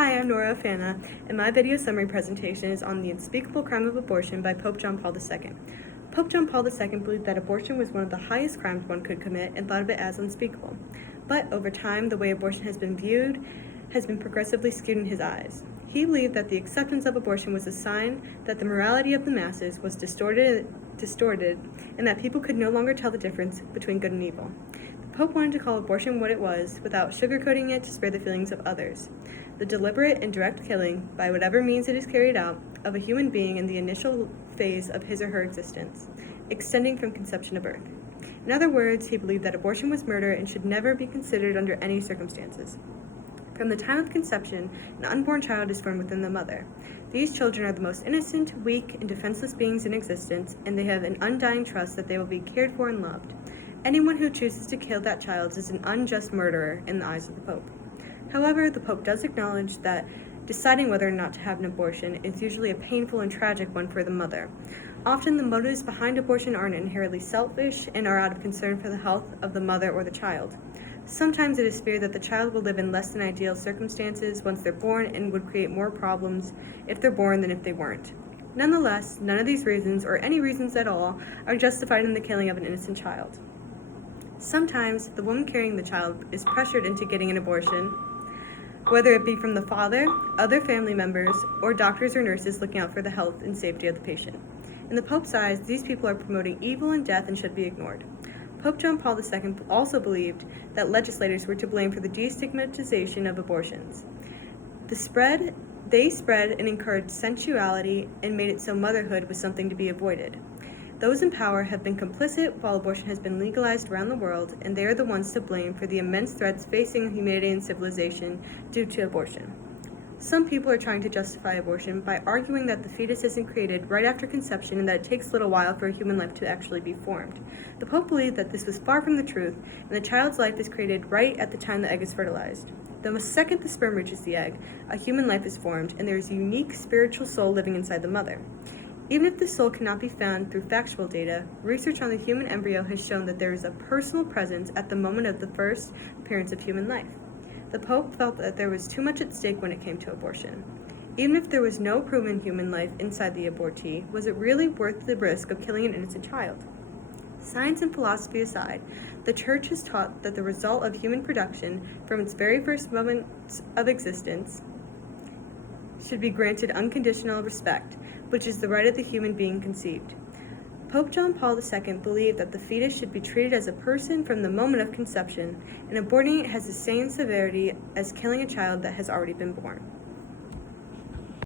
Hi, I'm Nora Afana, and my video summary presentation is on the unspeakable crime of abortion by Pope John Paul II. Pope John Paul II believed that abortion was one of the highest crimes one could commit and thought of it as unspeakable. But over time, the way abortion has been viewed has been progressively skewed in his eyes. He believed that the acceptance of abortion was a sign that the morality of the masses was distorted, and that people could no longer tell the difference between good and evil. The Pope wanted to call abortion what it was, without sugarcoating it to spare the feelings of others: the deliberate and direct killing, by whatever means it is carried out, of a human being in the initial phase of his or her existence, extending from conception to birth. In other words, he believed that abortion was murder and should never be considered under any circumstances. From the time of conception, an unborn child is formed within the mother. These children are the most innocent, weak, and defenseless beings in existence, and they have an undying trust that they will be cared for and loved. Anyone who chooses to kill that child is an unjust murderer in the eyes of the Pope. However, the Pope does acknowledge that deciding whether or not to have an abortion is usually a painful and tragic one for the mother. Often, the motives behind abortion aren't inherently selfish and are out of concern for the health of the mother or the child. Sometimes it is feared that the child will live in less than ideal circumstances once they're born and would create more problems if they're born than if they weren't. Nonetheless, none of these reasons, or any reasons at all, are justified in the killing of an innocent child. Sometimes, the woman carrying the child is pressured into getting an abortion, whether it be from the father, other family members, or doctors or nurses looking out for the health and safety of the patient. In the Pope's eyes, these people are promoting evil and death and should be ignored. Pope John Paul II also believed that legislators were to blame for the destigmatization of abortions. They spread and encouraged sensuality and made it so motherhood was something to be avoided. Those in power have been complicit while abortion has been legalized around the world, and they are the ones to blame for the immense threats facing humanity and civilization due to abortion. Some people are trying to justify abortion by arguing that the fetus isn't created right after conception and that it takes a little while for a human life to actually be formed. The Pope believed that this was far from the truth, and the child's life is created right at the time the egg is fertilized. The second the sperm reaches the egg, a human life is formed, and there is a unique spiritual soul living inside the mother. Even if the soul cannot be found through factual data, research on the human embryo has shown that there is a personal presence at the moment of the first appearance of human life. The Pope felt that there was too much at stake when it came to abortion. Even if there was no proven human life inside the abortee, was it really worth the risk of killing an innocent child? Science and philosophy aside, the Church has taught that the result of human production, from its very first moments of existence, should be granted unconditional respect, which is the right of the human being conceived. Pope John Paul II believed that the fetus should be treated as a person from the moment of conception, and aborting it has the same severity as killing a child that has already been born.